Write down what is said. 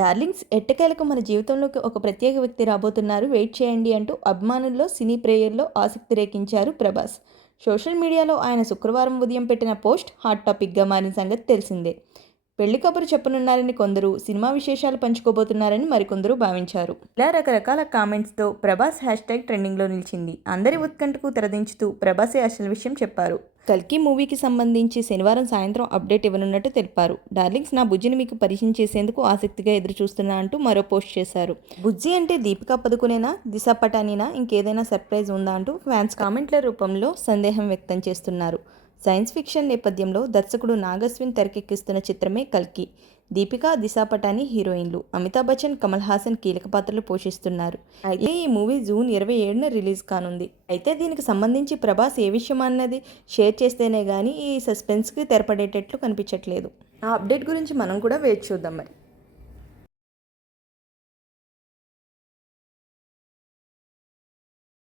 Darlings ఎట్టకేలకు మన జీవితంలోకి ఒక ప్రత్యేక వ్యక్తి రాబోతున్నారు, వెయిట్ చేయండి అంటూ అభిమానుల్లో సినీ ప్రేయర్లో ఆసక్తి రేకించారు ప్రభాస్. సోషల్ మీడియాలో ఆయన శుక్రవారం ఉదయం పెట్టిన పోస్ట్ హాట్ టాపిక్గా మారిన సంగతి తెలిసిందే. పెళ్లి కబురు చెప్పనున్నారని కొందరు, సినిమా విశేషాలు పంచుకోబోతున్నారని మరికొందరు భావించారు. ఇలా రకరకాల కామెంట్స్తో ప్రభాస్ హ్యాష్ట్యాగ్ ట్రెండింగ్లో నిలిచింది. అందరి ఉత్కంఠకు తెరదించుతూ ప్రభాసే అసలు విషయం చెప్పారు. కల్కి మూవీకి సంబంధించి శనివారం సాయంత్రం అప్డేట్ ఇవ్వనున్నట్టు తెలిపారు. డార్లింగ్స్, నా బుజ్జిని మీకు పరిచయం చేసేందుకు ఆసక్తిగా ఎదురు చూస్తున్నా అంటూ మరో పోస్ట్ చేశారు. బుజ్జి అంటే దీపికా పదుకునేనా, దిశా పటానీనా, ఇంకేదైనా సర్ప్రైజ్ ఉందా అంటూ ఫ్యాన్స్ కామెంట్ల రూపంలో సందేహం వ్యక్తం చేస్తున్నారు. సైన్స్ ఫిక్షన్ నేపథ్యంలో దర్శకుడు నాగస్విన్ తెరకెక్కిస్తున్న చిత్రమే కల్కి. దీపికా, దిశా పటాని హీరోయిన్లు. అమితాబ్ బచ్చన్, కమల్ హాసన్ కీలక పాత్రలు పోషిస్తున్నారు. అయితే ఈ మూవీ జూన్ 27న రిలీజ్ కానుంది. అయితే దీనికి సంబంధించి ప్రభాస్ ఏ విషయం అన్నది షేర్ చేస్తేనే కానీ ఈ సస్పెన్స్కి తెరపడేటట్లు కనిపించట్లేదు. ఆ అప్డేట్ గురించి మనం కూడా వేచి చూద్దాం మరి.